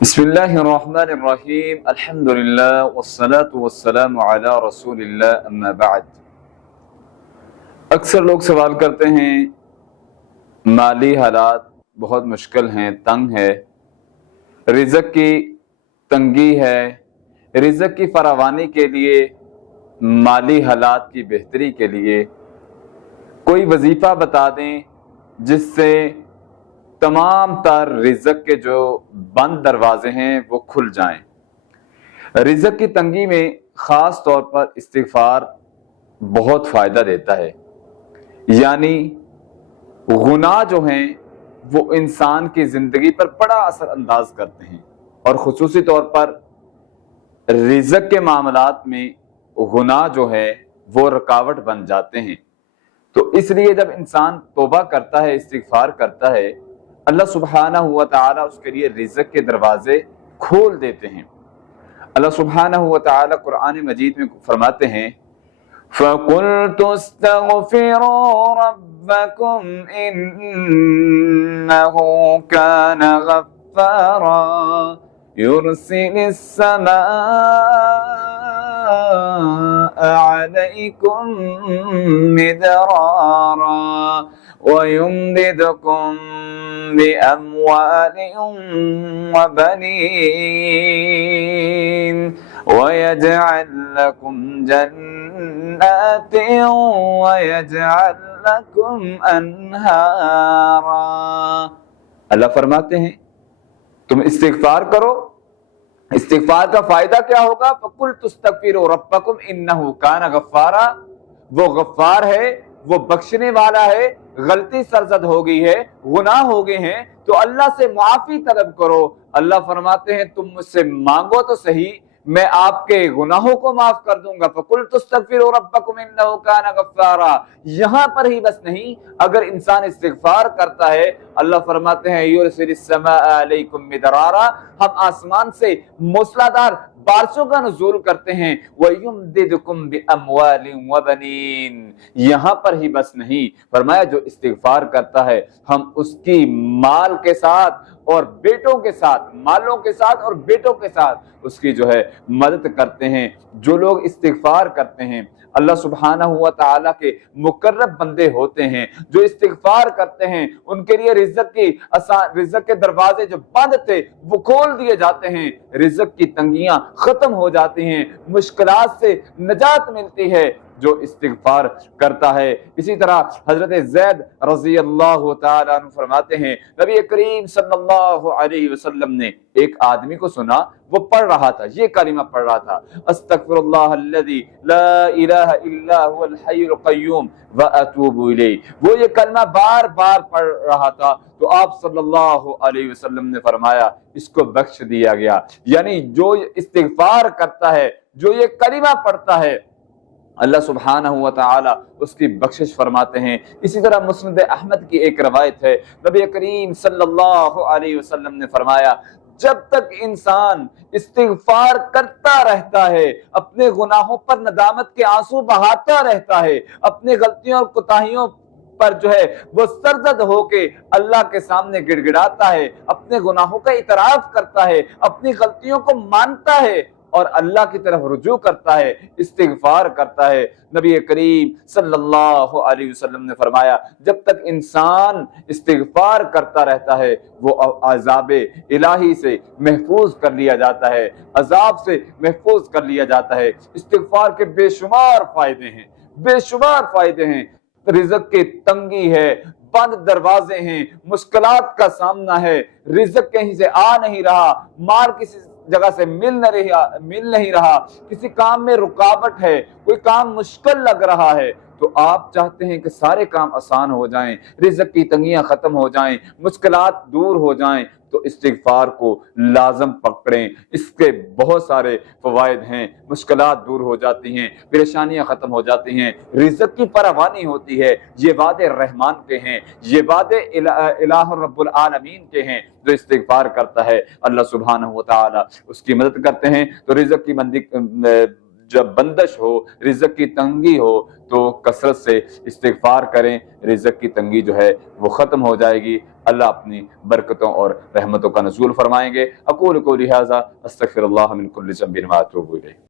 بسم اللہ الرحمن الرحیم الحمدللہ والصلاة والسلام علی رسول اللہ اما بعد۔ اکثر لوگ سوال کرتے ہیں مالی حالات بہت مشکل ہیں، تنگ ہے، رزق کی تنگی ہے، رزق کی فراوانی کے لیے، مالی حالات کی بہتری کے لیے کوئی وظیفہ بتا دیں جس سے تمام تر رزق کے جو بند دروازے ہیں وہ کھل جائیں۔ رزق کی تنگی میں خاص طور پر استغفار بہت فائدہ دیتا ہے، یعنی گناہ جو ہیں وہ انسان کی زندگی پر بڑا اثر انداز کرتے ہیں، اور خصوصی طور پر رزق کے معاملات میں گناہ جو ہے وہ رکاوٹ بن جاتے ہیں۔ تو اس لیے جب انسان توبہ کرتا ہے، استغفار کرتا ہے، اللہ سبحانہ و تعالی اس کے لیے رزق کے دروازے کھول دیتے ہیں۔ اللہ سبحانہ و تعالی قرآن مجید میں فرماتے ہیں فَقُلْتُ اسْتَغْفِرُوا رَبَّكُمْ إِنَّهُ كَانَ غَفَّارًا يُرْسِلِ السَّمَاءَ عَلَيْكُمْ مِدْرَارًا وَيُمْدِدْكُمْ بِأَمْوَالٍ وَبَنِينَ وَيَجْعَلْ لَكُمْ جَنَّاتٍ وَيَجْعَلْ لَكُمْ أَنْهَارًا۔ اللہ فرماتے ہیں تم استغفار کرو، استغفار کا فائدہ کیا ہوگا؟ فَقُلْتُ اسْتَغْفِرُوا رَبَّكُمْ إِنَّهُ كَانَ غَفَّارًا، وہ غفار ہے، وہ بخشنے والا ہے۔ غلطی سرزد ہو گئی ہے، گناہ ہو گئے ہیں تو اللہ سے معافی طلب کرو۔ اللہ فرماتے ہیں تم مجھ سے مانگو تو صحیح، میں آپ کے گناہوں کو معاف کر دوں گا۔ فَقُلْتُ اسْتَغْفِرُوا رَبَّكُمْ إِنَّهُ كَانَ غَفَّارًا، یہاں پر ہی بس نہیں، اگر انسان استغفار کرتا ہے اللہ فرماتے ہیں يُرْسِلِ السَّمَاءَ عَلَيْكُمْ مِدْرَارًا، ہم آسمان سے موسلادھار بارشوں کا نزول کرتے ہیں۔ وَيُمْدِدْكُمْ بِأَمْوَالٍ وَبَنِينَ، یہاں پر ہی بس نہیں، فرمایا جو استغفار کرتا ہے ہم اس کی مال کے ساتھ اور بیٹوں کے ساتھ، مالوں کے ساتھ اور بیٹوں کے ساتھ اس کی جو ہے مدد کرتے ہیں۔ جو لوگ استغفار کرتے ہیں اللہ سبحانہ و تعالیٰ کے مقرب بندے ہوتے ہیں، جو استغفار کرتے ہیں ان کے لیے رزق کے دروازے جو بند تھے وہ کھول دیے جاتے ہیں، رزق کی تنگیاں ختم ہو جاتی ہیں، مشکلات سے نجات ملتی ہے جو استغفار کرتا ہے۔ اسی طرح حضرت زید رضی اللہ تعالیٰ عنہ فرماتے ہیں نبی کریم صلی اللہ علیہ وسلم نے ایک آدمی کو سنا، وہ پڑھ رہا تھا، یہ کلمہ پڑھ رہا تھا استغفر اللہ الذی لا الہ الا هو الحی القیوم واتوب الیہ، وہ یہ کلمہ بار بار پڑھ رہا تھا تو آپ صلی اللہ علیہ وسلم نے فرمایا اس کو بخش دیا گیا۔ یعنی جو استغفار کرتا ہے، جو یہ کلمہ پڑھتا ہے اللہ سبحانہ و تعالی اس کی بخشش فرماتے ہیں۔ اسی طرح مسند احمد کی ایک روایت ہے نبی کریم صلی اللہ علیہ وسلم نے فرمایا جب تک انسان استغفار کرتا رہتا ہے، اپنے گناہوں پر ندامت کے آنسو بہاتا رہتا ہے، اپنے غلطیوں اور کوتاہیوں پر جو ہے وہ سرزد ہو کے اللہ کے سامنے گڑ گڑاتا ہے، اپنے گناہوں کا اعتراف کرتا ہے، اپنی غلطیوں کو مانتا ہے اور اللہ کی طرف رجوع کرتا ہے، استغفار کرتا ہے، نبی کریم صلی اللہ علیہ وسلم نے فرمایا جب تک انسان استغفار کرتا رہتا ہے وہ عذاب الہی سے محفوظ کر لیا جاتا ہے، عذاب سے محفوظ کر لیا جاتا ہے۔ استغفار کے بے شمار فائدے ہیں، بے شمار فائدے ہیں۔ رزق کی تنگی ہے، بند دروازے ہیں، مشکلات کا سامنا ہے، رزق کہیں سے آ نہیں رہا، مال کسی جگہ سے مل نہیں رہا، کسی کام میں رکاوٹ ہے، کوئی کام مشکل لگ رہا ہے، تو آپ چاہتے ہیں کہ سارے کام آسان ہو جائیں، رزق کی تنگیاں ختم ہو جائیں، مشکلات دور ہو جائیں، تو استغفار کو لازم پکڑیں۔ اس کے بہت سارے فوائد ہیں، مشکلات دور ہو جاتی ہیں، پریشانیاں ختم ہو جاتی ہیں، رزق کی فراوانی ہوتی ہے۔ یہ وعدے رحمان کے ہیں، یہ وعدے الہ رب العالمین کے ہیں۔ جو استغفار کرتا ہے اللہ سبحانہ و تعالی اس کی مدد کرتے ہیں، تو رزق کی جب بندش ہو، رزق کی تنگی ہو تو کثرت سے استغفار کریں، رزق کی تنگی جو ہے وہ ختم ہو جائے گی، اللہ اپنی برکتوں اور رحمتوں کا نزول فرمائیں گے۔ اقول قولی ھذا استغفر اللہ من کل ذنب واتوب الیہ۔